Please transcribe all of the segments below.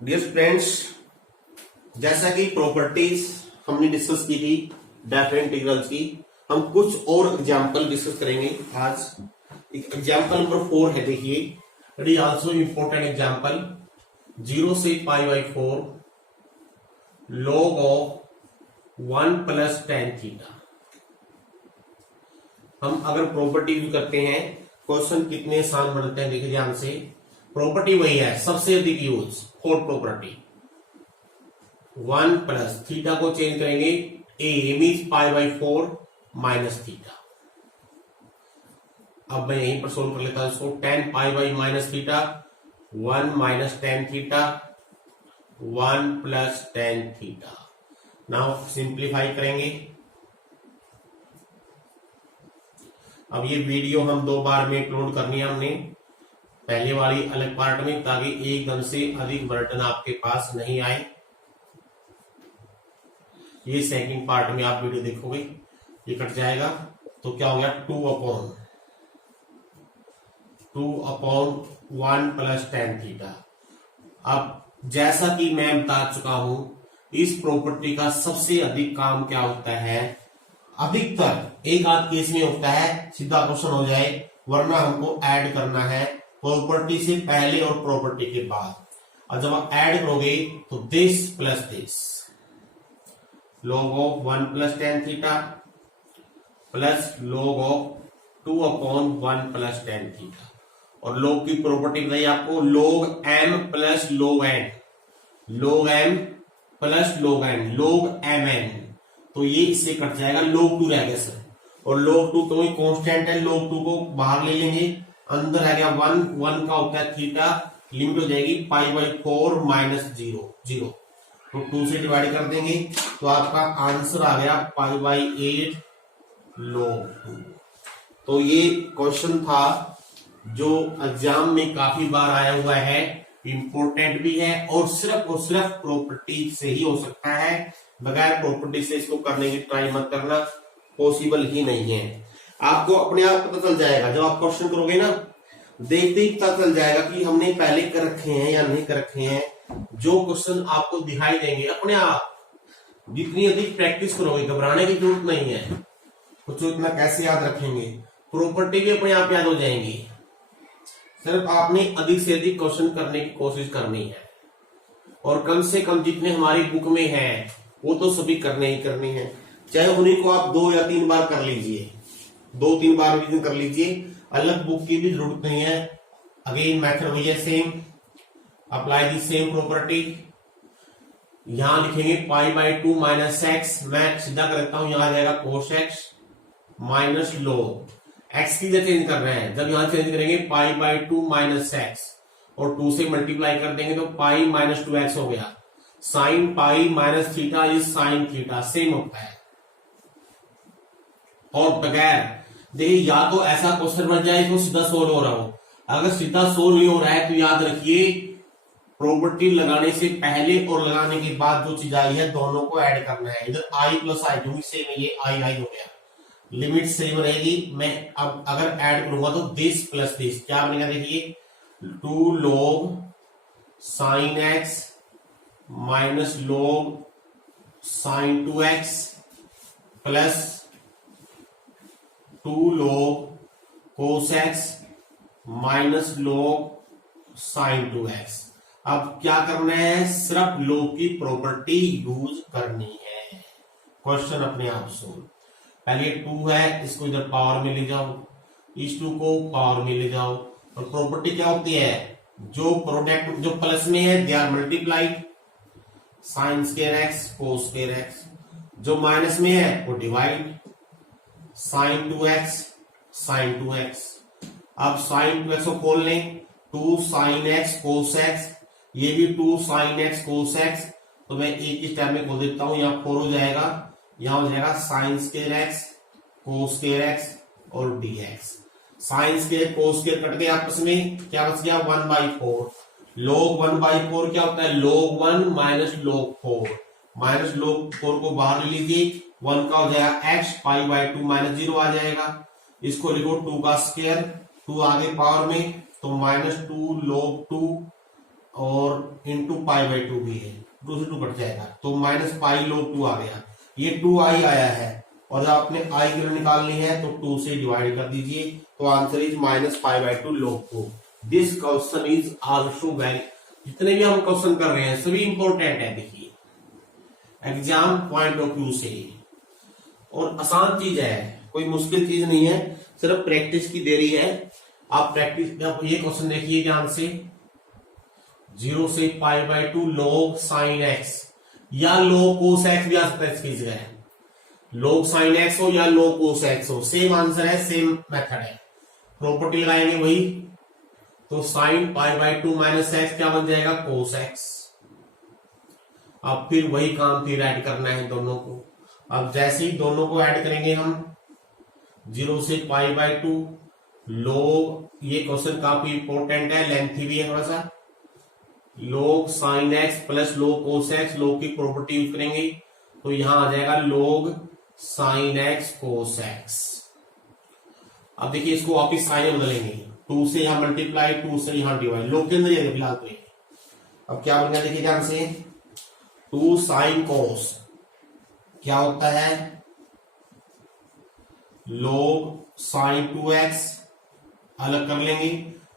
Dear friends, जैसा कि properties हमने डिस्कस की थी डेफिनेट इंटीग्रल्स की, हम कुछ और एग्जांपल डिस्कस करेंगे आज। एग्जांपल नंबर 4 है, देखिए, it is also important example. 0 से π/4 log of 1 plus tan theta. हम अगर प्रॉपर्टी यूज करते हैं, क्वेश्चन कितने आसान बनते हैं, देखिए ध्यान से। प्रॉपर्टी वही है, सबसे अधिक use fourth property 1 plus theta को चेंज करेंगे, ए मीन्स π/4 माइनस थीटा। अब मैं यहीं पर सोल्व कर लेता हूं इसको। tan π minus theta 1 minus tan theta 1 plus tan theta. Now simplify करेंगे। अब ये वीडियो हम 2 बार में अपलोड करनी है हमने, पहले वाली अलग पार्ट में, ताकि एकदम से अधिक बर्डन आपके पास नहीं आए। ये सेकंड पार्ट में आप वीडियो देखोगे, ये कट जाएगा तो क्या हो गया 2/1 प्लस tan थीटा। अब जैसा कि मैं बता चुका हूं, इस प्रॉपर्टी का सबसे अधिक काम क्या होता है, अधिकतर एक आध केस में होता है सीधा क्वेश्चन हो जाए, वरना हमको ऐड करना है प्रॉपर्टी से पहले और प्रॉपर्टी के बाद। और जब आप ऐड करोगे तो this plus this, log of 1 plus tan theta plus log of 2/1 plus tan theta. और log की प्रॉपर्टी बताइए आपको, log m plus log n, log m plus log n, log mn। तो ये इससे कट जाएगा, log 2 रह गया सर, और log 2 तो कांस्टेंट है, log 2 को बाहर ले लेंगे, अंदर रह गया 1 का होता है थीटा, लिमिट हो जाएगी π/4 माइनस 0 तो 2 से डिवाइड कर देंगे तो आपका आंसर आ गया π/8 log 2। तो ये क्वेश्चन था जो एग्जाम में काफी बार आया हुआ है, इंपॉर्टेंट भी है, और सिर्फ प्रॉपर्टी से ही हो सकता है, बगैर प्रॉपर्टी से इसको करने की ट्राई मत करना, पॉसिबल ही नहीं है। आपको अपने आप पता चल जाएगा, जब आप क्वेश्चन करोगे ना, देखते ही पता चल जाएगा कि हमने पहले कर रखे हैं या नहीं कर रखे हैं। जो क्वेश्चन आपको दिखाई देंगे अपने आप, जितनी अधिक प्रैक्टिस करोगे, घबराने की जरूरत नहीं है। कुछ इतना कैसे याद रखेंगे, प्रॉपर्टी भी अपने आप याद हो जाएंगी, सिर्फ आपने अधिक से अधिक क्वेश्चन करने की कोशिश करनी है, और कम से कम जितने हमारी बुक में है वो तो सभी करने ही करने हैं। चाहे उन्हीं को आप 2 या 3 बार कर लीजिए, 2-3 बार रिवीजन कर लीजिए, अलग बुक की भी जरूरत नहीं है। अगेन मेथड वही है, same, apply the same property. यहां लिखेंगे π/2 माइनस एक्स, मैं सीधा कर देता हूं, यहां आ जाएगा cos x minus log x की जगह चेंज कर रहे हैं, जब यहां चेंज करेंगे π/2 माइनस एक्स और 2 से मल्टीप्लाई कर देंगे तो पाई माइनस 2x हो गया। Sign pi minus theta is sine theta, same होता है। और बगैर देखिए, या तो ऐसा क्वेश्चन बन जाए इसको सीधा सोल्व हो रहा हो, अगर सीधा सोल्व नहीं हो रहा है तो याद रखिए, प्रॉपर्टी लगाने से पहले और लगाने के बाद जो चीज आई है दोनों को ऐड करना है। इधर आई प्लस आई जो सेम है, ये आई हो गया, लिमिट सेम रहेगी। मैं अब अगर ऐड करूंगा तो दिस प्लस दिस क्या बनेगा, देखिए 2 log sine x minus log sine 2x plus 2 log cos x minus log sine 2x। अब क्या करना है, सिर्फ log की प्रॉपर्टी यूज करनी है, क्वेश्चन अपने आप सोल्व। पहले 2 है, इसको इधर पावर में ले जाओ, इस 2 को पावर में ले जाओ, और प्रॉपर्टी क्या होती है, जो प्रोडक्ट जो प्लस में है they are multiplied, sine square x cos square x, जो माइनस में है वो divide, sign 2x sign 2x। अब साइन 2x को खोल लें, 2 साइन x कोस x, ये भी 2 साइन x कोस x, तो मैं एक ही स्टेप में खोल देता हूं, यहाँ 4 हो जाएगा, यहां हो जाएगा sign square x cos square x और dx। Sine square cos square cut गए आपस में, क्या बच गया 1/4। log 1/4 क्या होता है, log 1 minus log 4, minus log 4 को बाहर ले लीजिए, 1 का हो जाएगा x, π/2 माइनस 0 आ जाएगा। इसको लिखो 2 का स्क्वायर, 2 आगे पावर में, तो -2 log 2 और इंटू पाई बाई 2 भी है, 2 से 2 कट जाएगा तो माइनस पाई log 2 आ गया। ये 2i आया है और जब आपने i की वैल्यू निकालनी है तो 2 से डिवाइड कर दीजिए तो answer is minus pi by 2 log 2। This question is also very, जितने भी हम क्वेश्चन कर रहे हैं सभी इंपॉर्टेंट है, देखिए एग्जाम पॉइंट ऑफ व्यू से, और आसान चीज है, कोई मुश्किल चीज नहीं है, सिर्फ प्रैक्टिस की देरी है। आप प्रैक्टिस, ये क्वेश्चन देखिए ध्यान से, 0 से pi by 2 log sine x या log कोस एक्स भी आ सकता है इसकी जगह, log साइन एक्स हो या log कोस एक्स हो, सेम आंसर है, सेम मेथड है, प्रॉपर्टी लगाएंगे वही, तो sine pi by 2 minus x क्या बन जाएगा, कोस एक्स। अब फिर वही काम फिर ऐड करना है दोनों को। अब जैसे ही दोनों को ऐड करेंगे हम, 0 से पाई बाई 2 log, ये क्वेश्चन काफी इंपॉर्टेंट है, लेंथी भी है थोड़ा सा, log sine x plus log cos x, log की प्रॉपर्टी यूज करेंगे तो यहां आ जाएगा log sine x cos x. अब देखिए इसको वापिस साइन में बदलेंगे, 2 से यहां मल्टीप्लाई, 2 से यहां डिवाइड, log के अंदर फिलहाल तो ये। अब क्या बन गया देखिए ध्यान से, 2 साइन कोस क्या होता है, log साइन 2x अलग कर लेंगे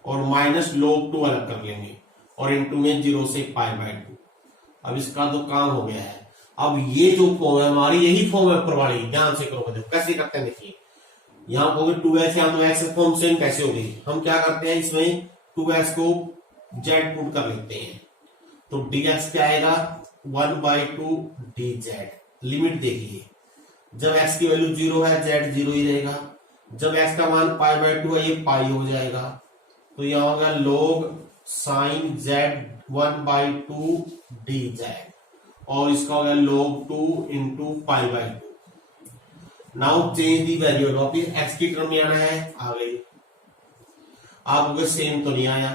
और माइनस log 2 अलग कर लेंगे और इनटू में 0 से पाई बाई 2। अब इसका तो काम हो गया है। अब ये जो फॉर्म है हमारी, यही फॉर्म है ऊपर वाली, ध्यान से करो, देखो कैसे करते हैं, देखिए यहां हो गई 2x, यहां तो x फॉर्म सेम कैसे हो गई, हम क्या करते हैं इसमें 2x को z पुट कर लेते हैं तो dx क्या आएगा 1/2 dz। लिमिट देखिए, जब x की वैल्यू 0 है z 0 ही रहेगा, जब x का मान पाई बाई 2 है ये पाई हो जाएगा, तो यहां होगा log साइन z 1/2 dz और इसका होगा log 2 into pi by 2। Now change the value, वापिस x की टर्म में आना है, आ गई। आप सेम तो नहीं आया,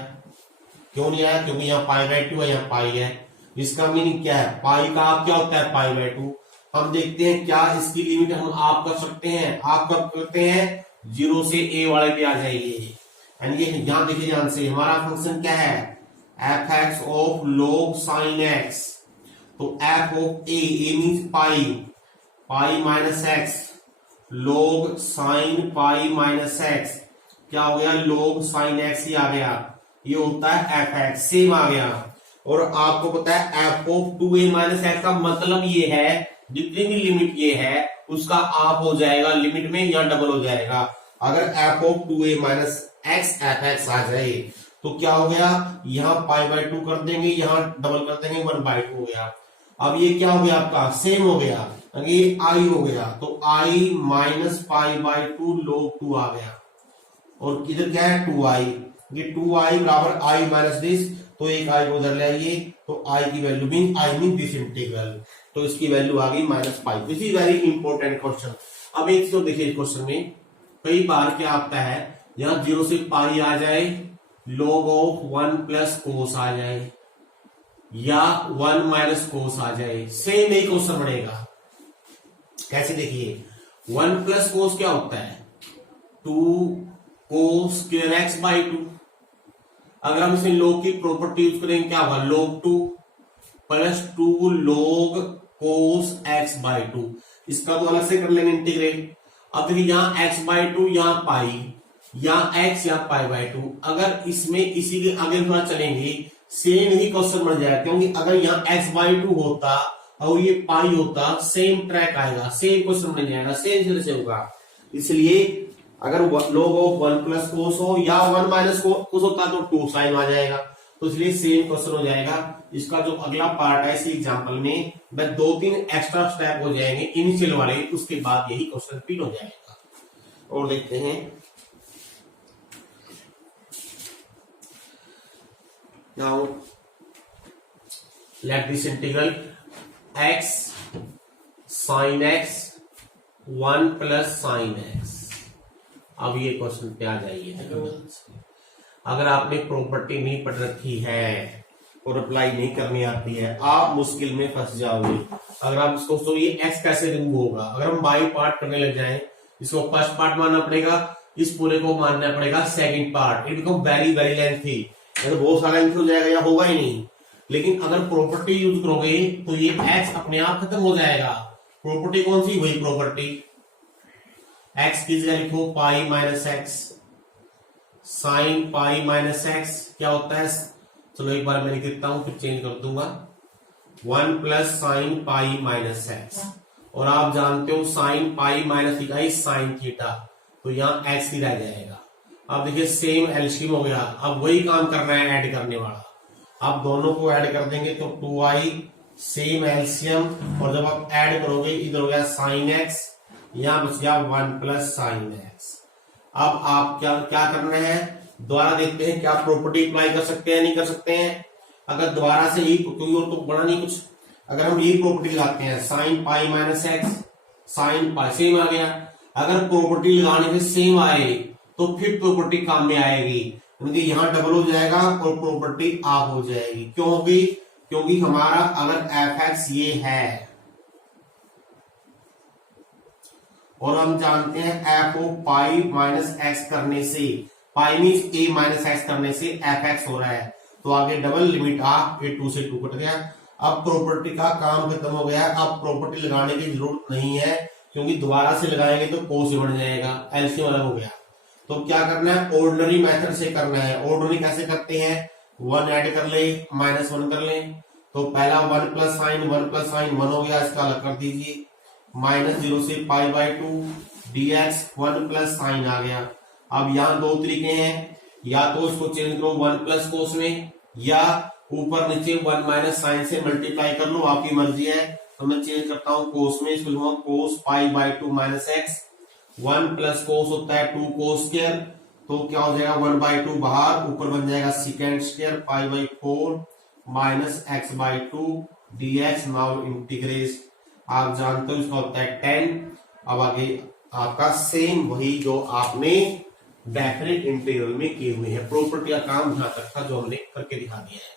क्यों नहीं आया, क्योंकि यहाँ पाई बाई 2 है, यहाँ पाई है, इसका मीनिंग क्या है, पाई का आप क्या होता है पाई बाई 2। हम देखते हैं क्या इसकी लिमिट हम आप कर सकते हैं, आप कब करते हैं, 0 से a वाले पे आ जाइए, एंड ये यहां देखिए ध्यान से, हमारा फंक्शन क्या है, f x of log sine x, तो f of a means pi, pi minus x, log sine pi minus x क्या हो गया, log साइन एक्स ही आ गया, ये होता है एफ एक्स, सेम आ गया। और आपको पता है F of 2a minus x का मतलब ये है, जितनी भी लिमिट ये है उसका आप हो जाएगा लिमिट में या डबल हो जाएगा। अगर f of 2a minus x f x आ जाए तो क्या हो गया, यहाँ पाई बाई 2 कर देंगे, यहाँ डबल कर देंगे, 1/2 हो गया। अब ये क्या हो गया आपका, सेम हो गया, ये आई हो गया, तो आई माइनस पाई बाई 2 log 2 आ गया, और इधर क्या है 2i, ये 2i बराबर आई माइनस दिस, तो एक आई को उधर ले आइए, तो आई की value mean I mean this integral, तो इसकी वैल्यू आ गई -pi. This is very important question. अब एक तो देखिए क्वेश्चन में कई बार क्या आता है, यहां 0 से पाई आ जाए, log ऑफ 1 प्लस कोस आ जाए या 1 माइनस कोस आ जाए, सेम एक क्वेश्चन बनेगा। कैसे देखिए, 1 प्लस कोस क्या होता है, 2 कोस स्क्वायर एक्स बाई 2। अगर हम इसमें log की प्रॉपर्टी यूज करेंगे क्या होगा, log 2 plus 2 log cos x by 2, इसका तो अलग से कर लेंगे इंटीग्रेट। अब देखिए यहाँ x बाई 2, यहाँ पाई, यहाँ x या पाई बाई 2, अगर इसमें इसी के आगे थोड़ा चलेंगे सेम ही क्वेश्चन बन जाएगा, क्योंकि अगर यहाँ x बाई 2 होता और ये पाई होता, सेम ट्रैक आएगा, सेम क्वेश्चन बन जाएगा, सेम तरह से होगा। इसलिए अगर log ऑफ 1 प्लस कोस हो या 1 माइनस कोस होता तो 2 साइन आ जाएगा, तो इसलिए सेम क्वेश्चन हो जाएगा। इसका जो अगला पार्ट है इसी एग्जांपल में मैं 2-3 एक्स्ट्रा स्टेप हो जाएंगे इनिशियल वाले, उसके बाद यही क्वेश्चन रिपीट हो जाएगा। और देखते हैं, now let this integral x साइन x 1 प्लस साइन x। अब ये क्वेश्चन पे आ जाइए, अगर आपने प्रॉपर्टी नहीं पढ़ रखी है और अप्लाई नहीं करनी आती है, आप मुश्किल में फंस जाओगे। अगर आप इसको तो ये x कैसे रिमूव होगा, अगर हम बाई पार्ट करने लग जाएं, इसको फर्स्ट पार्ट मानना पड़ेगा, इस पूरे को मानना पड़ेगा second part, it become very very lengthy. तो बहुत सारा आंसर हो जाएगा या होगा ही नहीं। लेकिन अगर प्रॉपर्टी यूज करोगे तो ये x अपने आप खत्म हो जाएगा। प्रॉपर्टी कौन सी? वही प्रॉपर्टी। x की जगह लिखो पाई minus x, sine pi minus x क्या होता है? चलो एक बार मैं लिख देता हूं फिर चेंज कर दूंगा। 1 plus sign pi minus x, और आप जानते हो sign pi minus theta sine theta, तो यहाँ x ही रह जाएगा। अब देखिए सेम एलसीएम हो गया। अब वही काम करना है ऐड करने वाला। आप दोनों को ऐड कर देंगे तो 2i सेम एलसीएम, और जब आप ऐड करोगे इधर हो गया साइन एक्स, यहां बच गया 1 प्लस साइन एक्स। अब आप क्या क्या करना है? दोबारा देखते हैं क्या प्रॉपर्टी अप्लाई कर सकते हैं नहीं कर सकते हैं। अगर दोबारा से यही, क्योंकि और तो बड़ा नहीं कुछ, अगर हम यही प्रॉपर्टी लगाते हैं sine pi minus x sine pi same आ गया। अगर प्रॉपर्टी लगाने से सेम आए तो फिर प्रॉपर्टी काम में आएगी, क्योंकि यहां डबल हो जाएगा और प्रॉपर्टी ऑफ हो जाएगी। क्यों होगी? क्योंकि हमारा अगर एफ एक्स ये है और हम जानते हैं f of pi minus x करने से, pi means a minus x करने से एफ एक्स हो रहा है, तो आगे डबल लिमिट ऑफ ए 2 से 2 कट गया। अब प्रॉपर्टी का काम खत्म हो गया। अब प्रॉपर्टी लगाने की जरूरत नहीं है, क्योंकि दोबारा से लगाएंगे तो कोस बन जाएगा, एलसीएम अलग हो गया। तो क्या करना है? ऑर्डिनरी मेथड से करना है। ऑर्डिनरी कैसे करते हैं? 1 ऐड कर ले, -1 कर ले, तो पहला 1 प्लस साइन 1 हो गया, इसका अलग कर दीजिए। -0 से π/2 dx 1 प्लस साइन आ गया। अब यहाँ दो तरीके हैं, या तो इसको चेंज करो 1 प्लस कोस में, या ऊपर नीचे 1 माइनस साइन से मल्टीप्लाई कर लो, आपकी मर्जी है। तो मैं चेंज करता हूँ कोस में, इसको लिखूंगा कोस π/2 माइनस एक्स। 1 प्लस कोस होता है 2 कोस स्क्वायर, तो क्या हो जाएगा 1/2 बाहर, ऊपर बन जाएगा second square π/4 minus x/2 dx। Now integrate, आप जानते हो इसका होता है 10। अब आगे आपका सेम वही जो आपने डेफिनेट इंटीग्रल में किए हुए हैं, प्रॉपर्टी का काम यहां तक था जो हमने करके दिखा दिया है।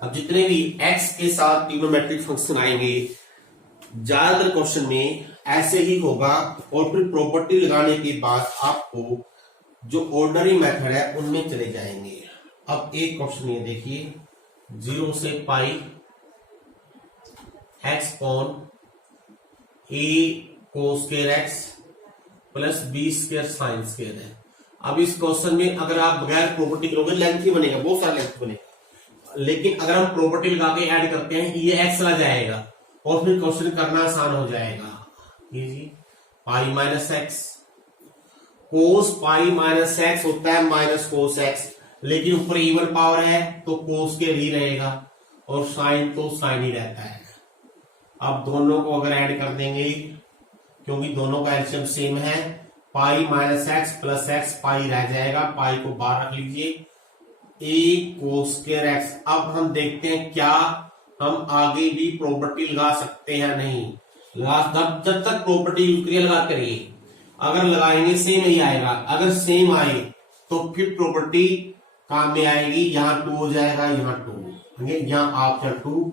अब जितने भी x के साथ ट्रिग्नोमेट्रिक फंक्शन आएंगे ज्यादातर क्वेश्चन में ऐसे ही होगा, और फिर प्रॉपर्टी लगाने के बाद आपको जो ऑर्डिनरी मेथड है उनमें चले जाएंगे। अब एक क्वेश्चन ये देखिए, 0 से pi x upon a cos square x plus b square sine square है। अब इस क्वेश्चन में अगर आप बगैर प्रॉपर्टी करोगे लेंथ ही बनेगा, बहुत सारा लेंथ बनेगा, लेकिन अगर हम प्रॉपर्टी लगा के ऐड करते हैं ये एक्स चला जाएगा और फिर क्वेश्चन करना आसान हो जाएगा। ये जी पाई minus x, cos pi minus x होता है माइनस कोस एक्स, लेकिन ऊपर इवन पावर है तो कोस के ही रहेगा, और साइन तो साइन ही रहता है। अब दोनों को अगर ऐड कर देंगे, क्योंकि दोनों का एलसीएम सेम है, pi minus x plus x pi रह जाएगा, पाई को बाहर रख लीजिए, ए कोस स्क्वायर एक्स। अब हम देखते हैं क्या हम आगे भी प्रॉपर्टी लगा सकते हैं नहीं लगा, जब तक प्रॉपर्टी यूज करिए लगा करिए। अगर लगाएंगे सेम ही आएगा, अगर सेम आए तो फिर प्रॉपर्टी काम में आएगी। यहाँ 2 हो जाएगा, यहाँ 2, यहाँ ऑप्शन 2।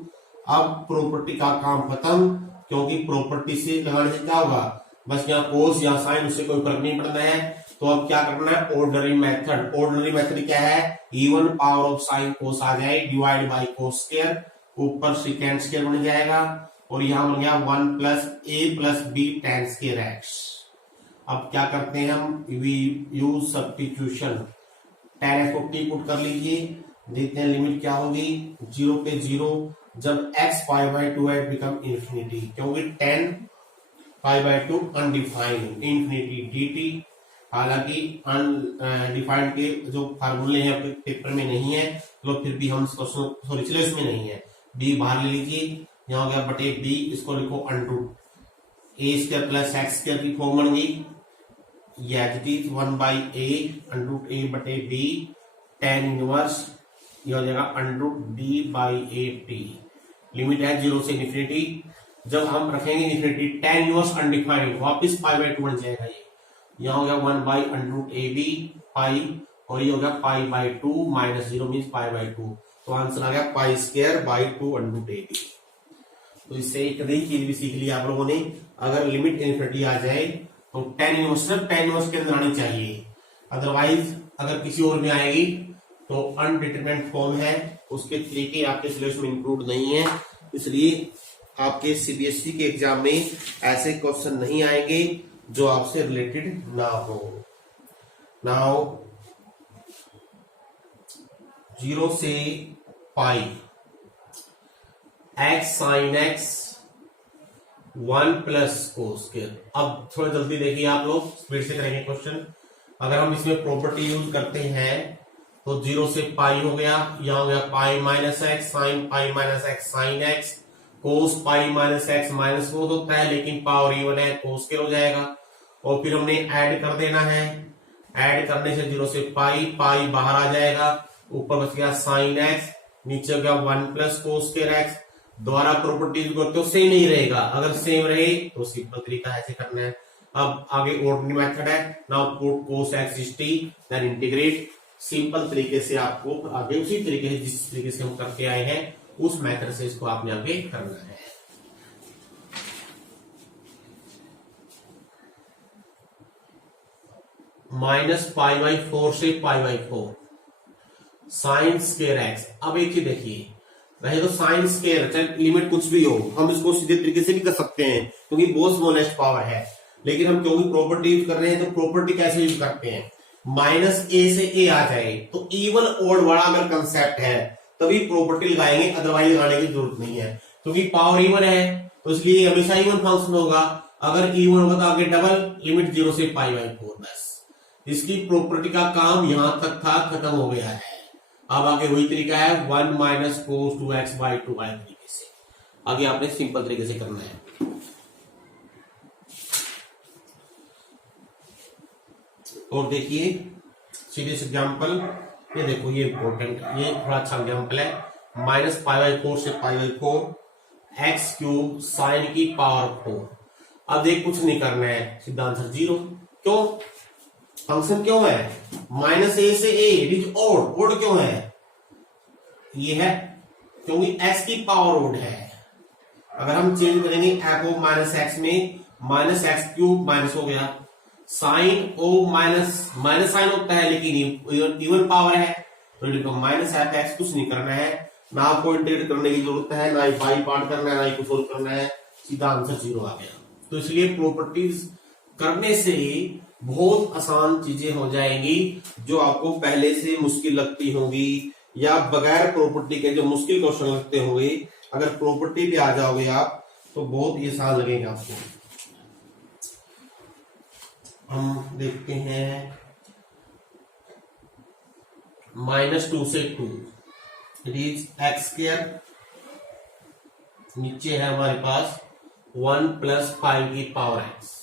अब प्रॉपर्टी का काम खत्म, क्योंकि प्रॉपर्टी से लगाने से क्या होगा, बस यहाँ कोस या साइन उससे कोई फर्क नहीं पड़ना है। तो अब क्या करना है? Ordinary method. ऑर्डिनरी मेथड क्या है? Even power of sine cos आ जाए डिवाइड बाई कोस स्क्वायर, ऊपर सेकेंड स्क्वायर बन जाएगा, और यहां बन गया 1 plus a plus b tan square x. अब क्या करते हैं हम? We use substitution. Tan x को टी पुट कर लीजिए, देखते हैं लिमिट क्या होगी। 0 पे 0, जब x π/2 है बिकम इंफिनिटी, क्योंकि 10 π/2 अनडिफाइंड, इंफिनिटी dt। हालांकि अनडिफाइंड के जो फार्मूले हैं आपके पेपर में नहीं है, तो फिर भी हम इसको सॉरी सिलेबस में नहीं है, b बाहर ले लीजिए, यहाँ हो गया बटे b, इसको लिखो अंडरूट ए स्क्वायर प्लस एक्स स्क्वायर की फॉर्म बन गई, ये 1/a अंडरूट a बटे b tan इनवर्स, ये हो जाएगा under root b by A T. Limit है 0 से इन्फिनिटी, जब हम रखेंगे इन्फिनिटी tan इनवर्स अनडिफाइंड वापिस π/2 बन जाएगा। ये यहाँ हो गया 1/√ab पाई, और ये हो गया π/2 माइनस 0 मीन्स π/2, तो आंसर आ गया पाई स्क्वायर बाई 2 √ab। तो इससे एक नई चीज भी सीख लिया आप लोगों ने, अगर लिमिट इन्फिनिटी आ जाए तो tan इनवर्स सिर्फ tan इनवर्स के अंदर आनी चाहिए, अदरवाइज अगर किसी और में आएगी तो अनडिटरमिनेंट फॉर्म है, उसके तरीके आपके सिलेबस में इंक्लूड नहीं है, इसलिए आपके सीबीएसई के एग्जाम में ऐसे क्वेश्चन नहीं आएंगे जो आपसे रिलेटेड ना हो। नाउ 0 से pi x sine x 1 plus cos square. अब थोड़ा जल्दी देखिए आप लोग, स्पीड से करेंगे क्वेश्चन। अगर हम इसमें प्रॉपर्टी यूज करते हैं तो 0 से पाई हो गया, यहां हो गया pi minus x sine pi minus x sine x, cos pi minus x minus cos होता है लेकिन पावर इवन है, कोस स्क्वायर हो जाएगा। और फिर हमने ऐड कर देना है, ऐड करने से 0 से पाई, पाई बाहर आ जाएगा, ऊपर बच गया साइन एक्स, नीचे हो गया 1 प्लस कोस स्क्वायर एक्स। दोबारा प्रॉपर्टीज करते हो सेम नहीं रहेगा, अगर सेम रहे तो सिंपल तरीका ऐसे करना है। अब आगे ऑर्डिनरी मेथड है, now put cos x is t then integrate. Simple तरीके से आपको आगे उसी तरीके से जिस तरीके से हम करके आए हैं उस मेथड से इसको आपने आगे करना है। माइनस पाई बाई 4 से pi by 4 sign square x. अब एक चीज देखिए, वैसे तो साइन स्क्वायर चाहे लिमिट कुछ भी हो हम इसको सीधे तरीके से भी कर सकते हैं क्योंकि बहुत स्मॉलेस्ट पावर है, लेकिन हम क्योंकि प्रॉपर्टी यूज कर रहे हैं तो प्रॉपर्टी कैसे यूज करते हैं, माइनस ए से ए आ जाए तो इवन ओड वाला अगर कंसेप्ट है तभी प्रॉपर्टी लगाएंगे, अदरवाइज लगाने की जरूरत नहीं है क्योंकि पावर इवन है तो इसलिए हमेशा इवन फंक्शन होगा। अगर इवन होगा तो आगे डबल लिमिट 0 से पाई बाई 4, बस इसकी प्रॉपर्टी का काम यहां तक था, खत्म हो गया है। अब आगे वही तरीका है 1 माइनस कोस 2x बाई 2 वाले तरीके से आगे आपने सिंपल तरीके से करना है। और देखिए सीरियस एग्जाम्पल, ये देखो ये इंपॉर्टेंट, ये थोड़ा अच्छा एग्जाम्पल है। माइनस पाई बाई 4 से pi by 4 x cube sign की पावर 4। अब देख कुछ नहीं करना है, सीधा आंसर 0। क्यों? फंक्शन क्यों है माइनस ए से ए, इट इज ओड। ओड क्यों है? ये है क्योंकि एक्स की पावर ओड है। अगर हम चेंज करेंगे एफ ओ माइनस एक्स में, माइनस एक्स क्यूब माइनस हो गया, sine of minus minus sine होता है लेकिन इवन पावर है तो माइनस एफ एक्स। कुछ नहीं करना है, ना आपको इंटीग्रेट करने की जरूरत है, ना ही बाई पार्ट करना है, ना ही कुछ और करना है, सीधा आंसर 0 आ गया। तो इसलिए प्रॉपर्टीज करने से बहुत आसान चीजें हो जाएंगी जो आपको पहले से मुश्किल लगती होंगी या बगैर प्रॉपर्टी के जो मुश्किल क्वेश्चन लगते होंगे, अगर प्रॉपर्टी पे आ जाओगे आप तो बहुत ही आसान लगेगा आपको। हम देखते हैं -2 से 2 इट इज एक्स स्क्वायर, नीचे है हमारे पास 1 प्लस 5 की पावर एक्स।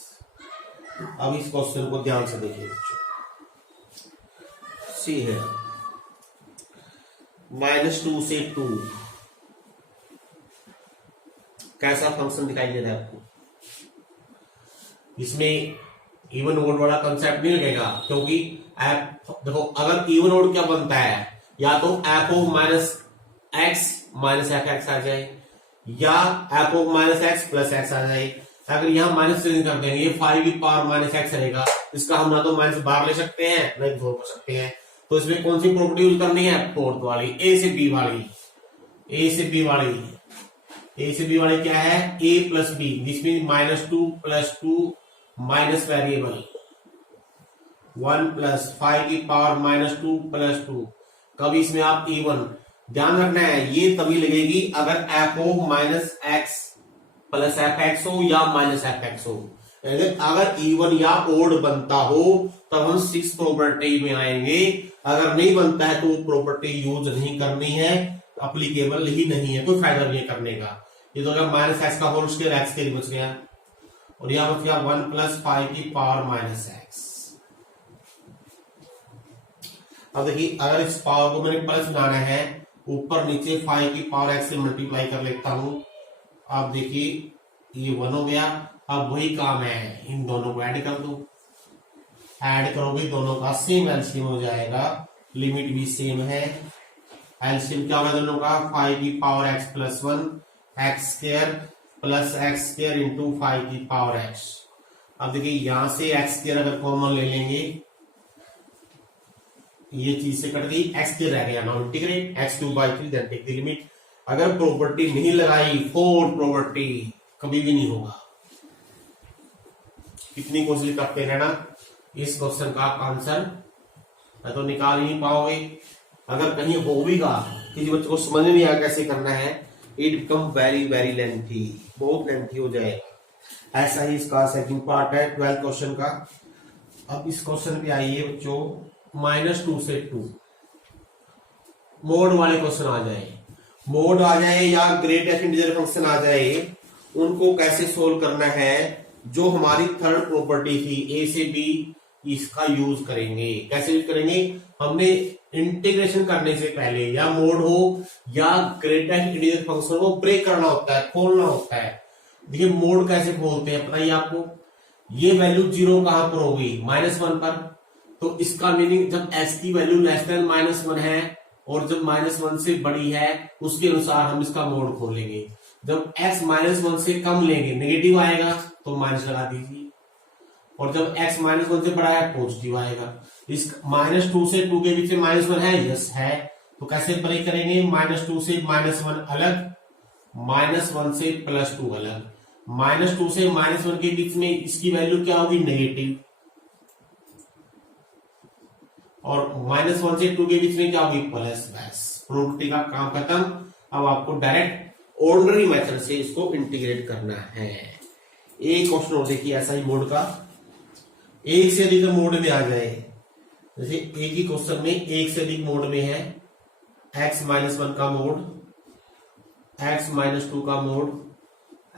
अब इस क्वेश्चन को ध्यान से देखिए बच्चों, सी है -2 से 2 कैसा फंक्शन दिखाई दे रहा है आपको? इसमें इवन ओड वाला कंसेप्ट नहीं लगेगा क्योंकि एफ देखो, अगर इवन ओड क्या बनता है, या तो एफ ओ minus x minus f x आ जाए या एफ ओ माइनस एक्स प्लस एक्स आ जाए। अगर यहां माइनस चेंज कर देंगे, ये 5 की पावर माइनस एक्स रहेगा, इसका हम ना तो माइनस बाहर ले सकते हैं ना ही जोड़ कर सकते हैं। तो इसमें कौन सी प्रॉपर्टी यूज करनी है? फोर्थ वाली, ए से बी वाली। ए से बी वाली, ए से बी वाली क्या है? ए प्लस बी, जिसमें -2 प्लस 2 माइनस वेरिएबल 1 प्लस 5 की पावर -2 प्लस 2। कभी इसमें आप इवन ध्यान रखना है, ये तभी लगेगी अगर एफ ओ minus x plus f x हो या माइनस एफ एक्स हो। अगर इवन या ओड बनता हो तब हम 6 प्रॉपर्टी में आएंगे, अगर नहीं बनता है तो वो प्रॉपर्टी यूज नहीं करनी है, अप्लीकेबल ही नहीं है, कोई फायदा नहीं है करने का। ये तो अगर माइनस एक्स का होल स्क्वायर एक्स के बच गया और यहां बच गया 1 प्लस 5 की पावर माइनस एक्स। अब देखिए अगर इस पावर को मैंने प्लस बनाना है, ऊपर नीचे 5 की पावर एक्स से मल्टीप्लाई कर लेता हूं। आप देखिए ये 1 हो गया। अब वही काम है, इन दोनों को ऐड कर दो, ऐड करोगे दोनों का सेम एलसीएम हो जाएगा, लिमिट भी सेम है। एलसीएम क्या होगा दोनों का? 5 की power x plus 1 x square plus x square into 5 की पावर एक्स। अब देखिए यहां से एक्स स्क्वायर अगर कॉमन ले लेंगे ये चीज से कट गई, एक्स के रह गया, now integrate x2/3 then take the limit. अगर प्रॉपर्टी नहीं लगाई, फोर प्रॉपर्टी, कभी भी नहीं होगा। कितनी कोशिश करते रहना, इस क्वेश्चन का आंसर तो निकाल ही नहीं पाओगे। अगर कहीं हो भी गा, किसी बच्चे को समझ में नहीं आया कैसे करना है, it become very very lengthy, बहुत लेंथी हो जाएगा। ऐसा ही इसका सेकंड पार्ट है 12 क्वेश्चन का। अब इस क्वेश्चन पे आइए बच्चों, -2 से 2 मोड वाले क्वेश्चन आ जाए, मोड आ जाए या ग्रेटेस्ट इंटीजर फंक्शन आ जाए, उनको कैसे सोल्व करना है। जो हमारी थर्ड प्रॉपर्टी थी ए से बी, इसका यूज करेंगे। कैसे यूज करेंगे, हमने इंटीग्रेशन करने से पहले या मोड हो या ग्रेटेस्ट इंटीजर फंक्शन को ब्रेक करना होता है, खोलना होता है। देखिए मोड कैसे खोलते हैं बताइए आपको। ये वैल्यू 0 कहां पर होगी, -1 पर, तो इसका मीनिंग जब x की वैल्यू लेस देन -1 है और जब -1 से बड़ी है, उसके अनुसार हम इसका मोड खोलेंगे। जब x -1 से कम लेंगे, नेगेटिव आएगा तो माइनस लगा दीजिए, और जब x -1 से बड़ा है पॉजिटिव आएगा। इस -2 से 2 के बीच में -1 है, यस है, तो कैसे ब्रेक करेंगे, -2 से -1 अलग, -1 से +2 अलग। -2 से -1 के बीच में इसकी वैल्यू क्या होगी, नेगेटिव, और -1 से 2 के बीच में क्या होगी, प्लस। बस प्रॉपर्टी का काम खत्म। अब आपको डायरेक्ट ऑर्डिनरी मेथड से इसको इंटीग्रेट करना है। एक क्वेश्चन और देखिए ऐसा ही मोड का, एक से अधिक मोड में आ जाए। जैसे एक ही क्वेश्चन में एक से अधिक मोड में है, x-1 का मोड, x-2 का मोड,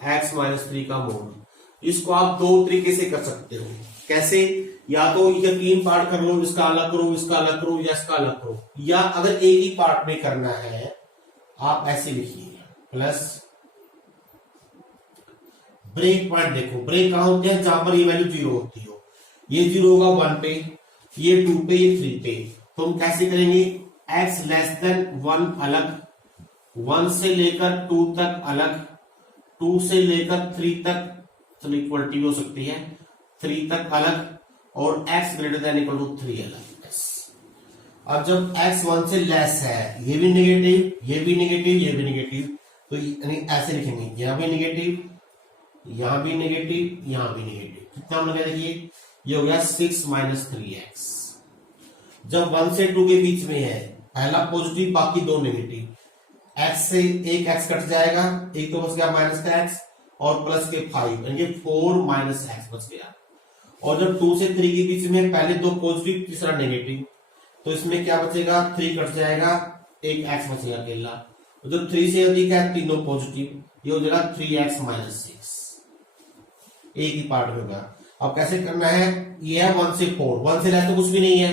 x-3 का मोड। इसको आप दो तरीके से कर सकते हो। कैसे, या तो ये 3 पार्ट कर लो, इसका अलग करो, इसका अलग करो, या इसका अलग करो, या अगर एक ही पार्ट में करना है आप ऐसे लिखिए, प्लस ब्रेक पॉइंट। देखो ब्रेक कहां होते हैं, जहां पर ये वैल्यू 0 होती हो। ये 0 होगा 1 पे, ये 2 पे, ये 3 पे। तो हम कैसे करेंगे, x <1 अलग, 1 से लेकर 2 तक अलग, 2 से लेकर 3 तक, चलो इक्वलिटी हो सकती है, 3 तक अलग, और x > 3 अलग। अब जब x 1 से लेस है, ये भी नेगेटिव, ये भी नेगेटिव, ये भी नेगेटिव, तो यानी ऐसे लिखेंगे, यहां भी नेगेटिव, यहां भी नेगेटिव, यहां भी नेगेटिव। कितना लगा, देखिए ये हो गया 6 - 3x। जब 1 से 2 के बीच में है, पहला पॉजिटिव बाकी दो नेगेटिव, x से एक x कट जाएगा, एक तो बच गया माइनस का x, और प्लस के 5 यानी 4 - x बच गया। और जब 2 से 3 के बीच में पहले दो पॉजिटिव, तीसरा नेगेटिव, तो इसमें क्या बचेगा, 3 कट जाएगा, एक x बचेगा अकेला। तो जब 3 से अधिक है, तीनों पॉजिटिव, ये हो जाएगा 3x - 6, एक ही पार्ट होगा। अब कैसे करना है, ये है 1 से 4, 1 से लेस तो कुछ भी नहीं है,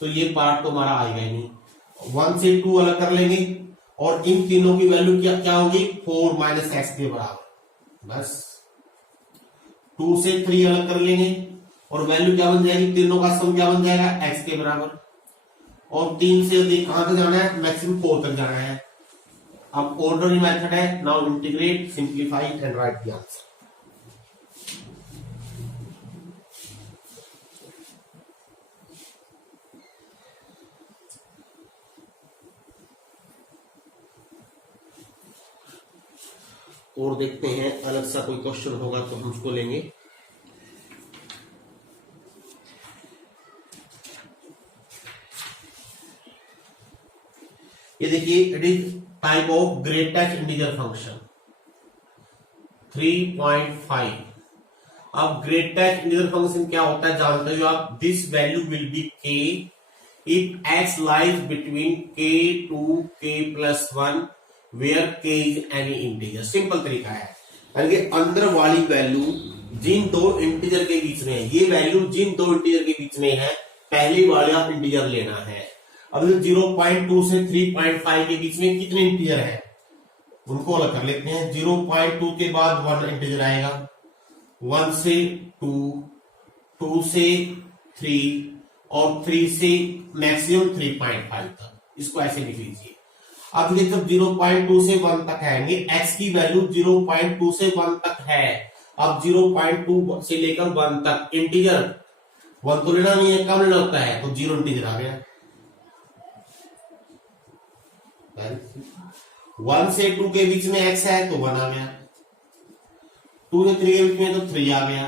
तो ये पार्ट तो हमारा आएगा ही नहीं। 1 से 2 अलग कर लेंगे, और इन तीनों की वैल्यू क्या होगी, 4 - x के बराबर। बस 2 से 3 अलग कर लेंगे, और वैल्यू क्या बन जाएगी, तीनों का सम क्या बन जाएगा, x के बराबर। और 3 से अधिक कहां तक जाना है, मैक्सिमम 4 तक जाना है। अब ऑर्डरिंग मेथड है, now integrate, simplify and right the answer. और देखते हैं अलग सा कोई क्वेश्चन होगा तो हम उसको लेंगे। ये देखिए, it is type of greatest integer function 3.5। अब ग्रेटेस्ट इंटीजर फंक्शन क्या होता है जानते हो आप, this value will be k if x lies between k to k+1 where k is any integer. Simple तरीका है, यानी कि अंदर वाली वैल्यू जिन दो इंटीजर के बीच में है, ये वैल्यू जिन दो इंटीजर के बीच में है, पहले वाला इंटीजर लेना है। अब 0.2 से 3.5 के बीच में कितने इंटीजर है, उनको अलग कर लेते हैं। 0.2 के बाद 1 इंटीजर आएगा, 1 से 2, 2 से 3, और 3 से मैक्सिमम 3.5 तक। इसको ऐसे लिख लीजिए। अब देखिए जब 0.2 से 1 तक आएंगे, x की वैल्यू 0.2 से 1 तक है। अब 0.2 से लेकर 1 तक इंटीजर 1 तो लेना नहीं है, कम लेना होता है, तो 0 इंटीजर आ गया। 1 से 2 के बीच में x है तो 1 आ गया, 2 से 3 के बीच में तो 3 आ गया,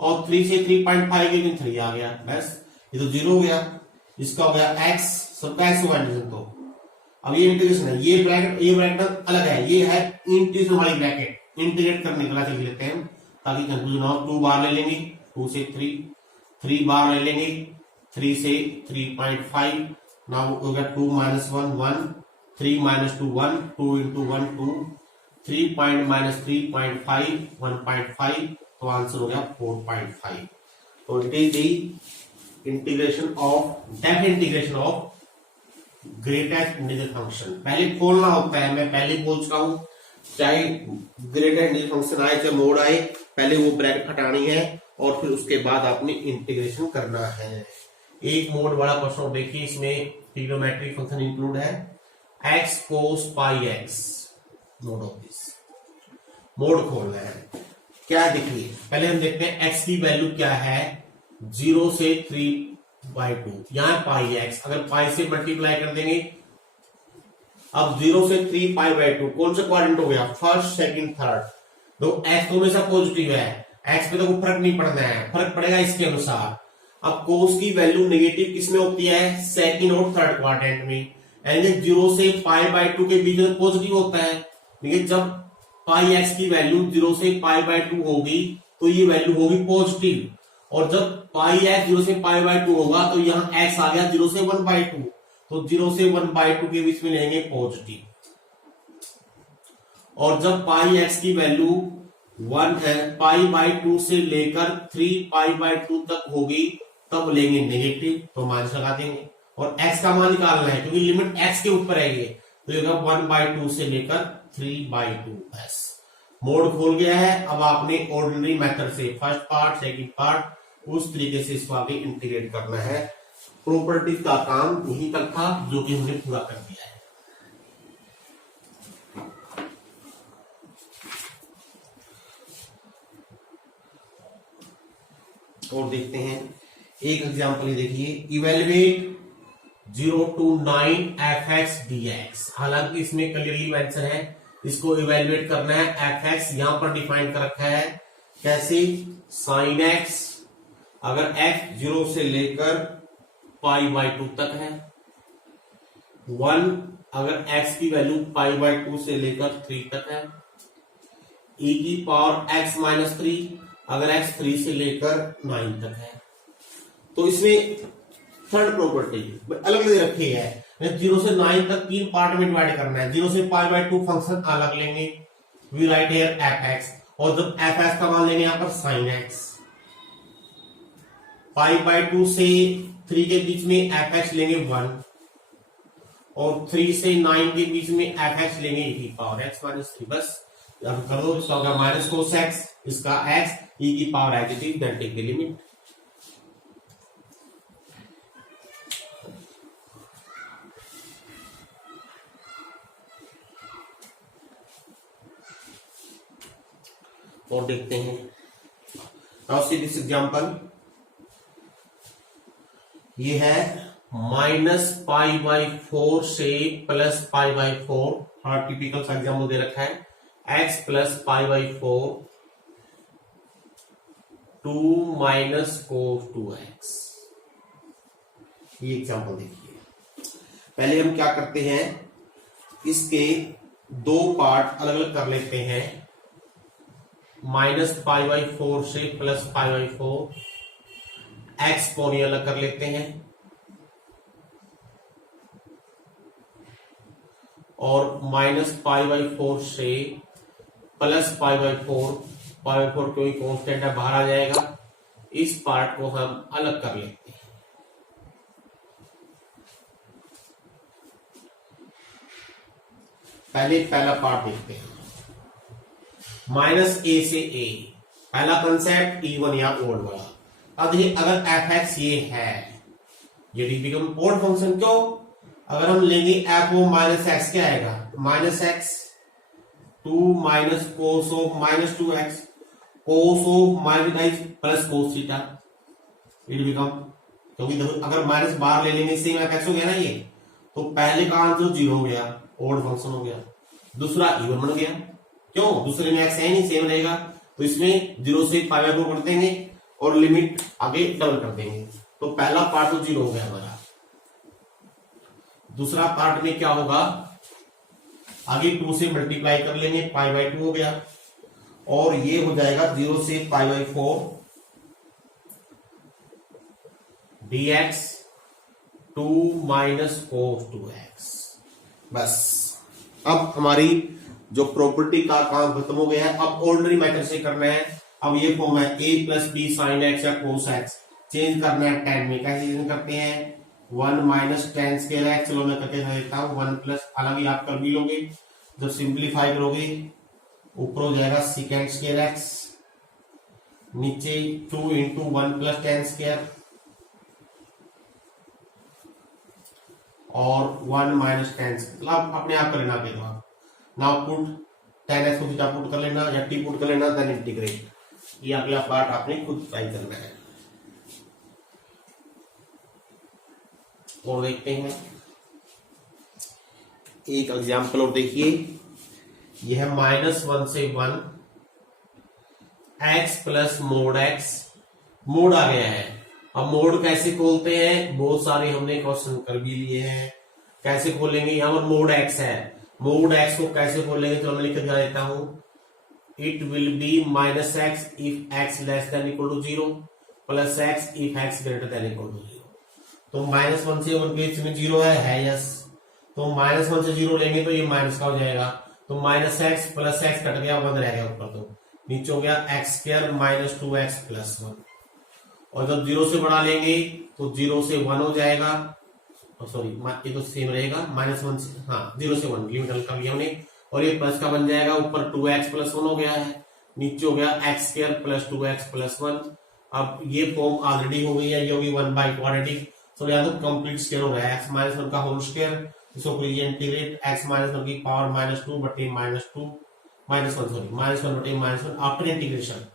और 3 से 3.5 के बीच में 3 आ गया, बस ये तो 0 हो गया। इसका हो गया x, सबका x होगा इंटीग्रेशन। तो अब ये इंटीग्रेशन है, ये ब्रैकेट अलग है, ये है इंटीग्रेशन वाली ब्रैकेट, इंटीग्रेट करने के लिए लेते हैं ताकि कंफ्यूजन हो। 2 बार ले लेंगे, 2 से 3 बार ले लेंगे, 3 से 3.5, नाउ हो गया 2 - 1 1, 3 - 2 1, 2 × 1 2, 3 - 3.5 1.5, तो आंसर हो गया 4.5। तो it is the integration of def integration of greatest integer function. पहले खोलना होता है, मैं पहले बोल चुका हूं, चाहे ग्रेटेस्ट इंटीजर फंक्शन आए चाहे मोड आए, पहले वो ब्रैकेट हटानी है और फिर उसके बाद आपने इंटीग्रेशन करना है। एक मोड वाला क्वेश्चन देखिए, इसमें ट्रिग्नोमेट्रिक फंक्शन इंक्लूड है, x cos πx, mode of this, mode खोलना है। क्या देखिए, पहले हम देखते हैं x की वैल्यू क्या है, 0 से 3/2, यहां πx, अगर पाई से मल्टीप्लाई कर देंगे, अब 0 से 3π/2 कौन सा क्वाड्रेंट हो गया, फर्स्ट सेकंड थर्ड, तो x तो हमेशा पॉजिटिव है, x पे तो कोई फर्क नहीं पड़ना है, फर्क पड़ेगा इसके अनुसार। अब कोस की वैल्यू नेगेटिव किसमें होती है, सेकंड और थर्ड क्वाड्रेंट में, यानी 0 से π/2 के बीच में पॉजिटिव होता है, लेकिन जब πx की वैल्यू 0 से π/2 होगी तो ये वैल्यू होगी पॉजिटिव, और जब πx 0 से π/2 होगा तो यहाँ x आ गया 0 से 1/2, तो 0 से 1/2 के बीच में लेंगे पॉजिटिव, और जब πx की वैल्यू 1 है, π/2 से लेकर 3π/2 तक होगी तब लेंगे नेगेटिव, तो माइनस लगा देंगे, और x का मान निकालना है क्योंकि लिमिट x के ऊपर है ये, तो ये 1/2 से लेकर 3/2। बस मोड खोल गया है। अब आपने ऑर्डिनरी मेथड से फर्स्ट पार्ट सेकंड पार्ट उस तरीके से इसको आगे इंटीग्रेट करना है। प्रॉपर्टीज का काम यहीं तक था जो कि हमने पूरा कर दिया है। और देखते हैं एक एग्जांपल, देखिए, इवेलुएट 0 to 9 fx dx। हालांकि इसमें क्लियरली मेंशन है, इसको इवेलुएट करना है, fx यहां पर डिफाइन कर रखा है कैसे, sin x, अगर x 0 से लेकर π/2 तक है, 1 अगर x की वैल्यू π/2 से लेकर 3 तक है, e⁻x-3 अगर x 3 से लेकर 9 तक है। तो इसमें थर्ड प्रॉपर्टी अलग अलग रखी है, 0 से 9 तक 3 पार्ट में डिवाइड करना है। 0 से π/2 फंक्शन अलग लेंगे, वी राइट हियर fx, और जब fx का मान लेंगे यहां पर sin x, π/2 से 3 के बीच में fx लेंगे 1, और 3 से 9 के बीच में fx लेंगे e⁻x-3। बस अब कर दो, इसका होगा माइनस कोस x, इसका x e⁻x, then take the limit. और देखते हैं, नाउ सी दिस एग्जांपल, ये है -π/4 से +π/4, हाँ टिपिकल सा एग्जांपल दे रखा है, x + π/4 2 - cos 2x। ये एग्जांपल देखिए, पहले हम क्या करते हैं, इसके दो पार्ट अलग अलग कर लेते हैं, -π/4 से +π/4, x को नहीं अलग कर लेते हैं, और -π/4 से +π/4, π/4 कोई कांस्टेंट है बाहर आ जाएगा, इस पार्ट को हम अलग कर लेते हैं। पहले पहला पार्ट देखते हैं, -a से a, पहला कंसेप्ट E1 या ओड वाला। अब देखिए, अगर fx ये है, ये बिकम ओड फंक्शन, क्यों, अगर हम लेंगे f ओ -x क्या आएगा, -x 2 - cos of -2x, cos of -x plus cos theta, it become, क्योंकि अगर माइनस बाहर ले लेंगे सेम fx हो गया ना ये, तो पहले का आंसर 0 हो गया, ओड फंक्शन हो गया। दूसरा इवन बन गया, क्यों? दूसरे में एक्स है नहीं, सेम रहेगा, तो इसमें 0 से π/2 कर देंगे और लिमिट आगे डबल कर देंगे, तो पहला पार्ट तो 0 हो गया हमारा। दूसरा पार्ट में क्या होगा, आगे 2 से मल्टीप्लाई कर लेंगे, π/2 हो गया, और ये हो जाएगा 0 से π/4 dx 2 - cos 2x। बस अब हमारी जो प्रॉपर्टी का काम खत्म हो गया है। अब ऑर्डिनरी मेथड से करना है। अब ये फॉर्म है a + b sin x या cos x, चेंज करना है tan में। कैसे चेंज करते हैं? 1 - tan स्क्वायर x, चलो मैं करके देता हूं, 1 + हालांकि आप कर भी लोगे, जब सिंप्लीफाई करोगे ऊपर हो जाएगा secant स्क्वायर x, नीचे 2 × 1 + tan स्क्वायर और 1 - tan स्क्वायर। अब अपने आप कर लेना पड़ेगा। नाउ पुट tan x को थीटा पुट कर लेना या t पुट कर लेना, देन इंटीग्रेट। ये अगला पार्ट आपने खुद ट्राई करना है। और देखते हैं एक एग्जाम्पल और देखिए, यह है -1 से 1 x + mod x, मोड आ गया है। अब मोड कैसे खोलते हैं? बहुत सारे हमने क्वेश्चन कर भी लिए हैं। कैसे खोलेंगे? यहाँ पर मोड x है, मोड x को कैसे खोलेंगे? चलो मैं लिख के दिखा देता हूं। It will be -x if x < 0 plus x if x > 0। तो -1 से 1 के बीच में 0 है यस, तो -1 से 0 लेंगे तो ये माइनस का हो जाएगा, तो -x प्लस x कट गया, 1 रह गया ऊपर, तो नीचे हो गया x² - 2x + 1। और जब 0 से बढ़ा लेंगे तो 0 से 1 हो जाएगा, सॉरी ये तो सेम रहेगा, -1 से 0 से 1 लिमिट कर लिया हमने, और ये प्लस का बन जाएगा, ऊपर 2x + 1 हो गया है, नीचे हो गया x² + 2x + 1। अब ये फॉर्म ऑलरेडी हो गई है, ये होगी 1 क्वाड्रेटिक, तो यहाँ तो कंप्लीट स्क्वायर हो रहा है, x - 1 का होल स्क्वायर, इसको कीजिए इंटीग्रेट, x - 1 की पावर -2 बटे -1 आफ्टर इंटीग्रेशन,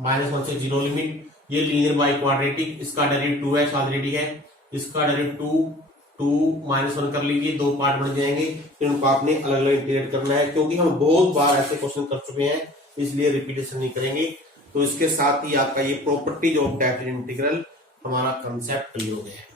-1 से 0 लिमिट। ये लीनियर बाई क्वाड्रेटिक, इसका डायरेक्ट 2x ऑलरेडी है, इसका डायरेक्ट 2 -1 कर लीजिए, 2 पार्ट बन जाएंगे, फिर उनको आपने अलग अलग इंटीग्रेट करना है, क्योंकि हम बहुत बार ऐसे क्वेश्चन कर चुके हैं, इसलिए रिपीटेशन नहीं करेंगे। तो इसके साथ ही आपका ये प्रॉपर्टी ऑफ डेफिनेट इंटीग्रल हमारा कंसेप्ट क्लियर हो गया है।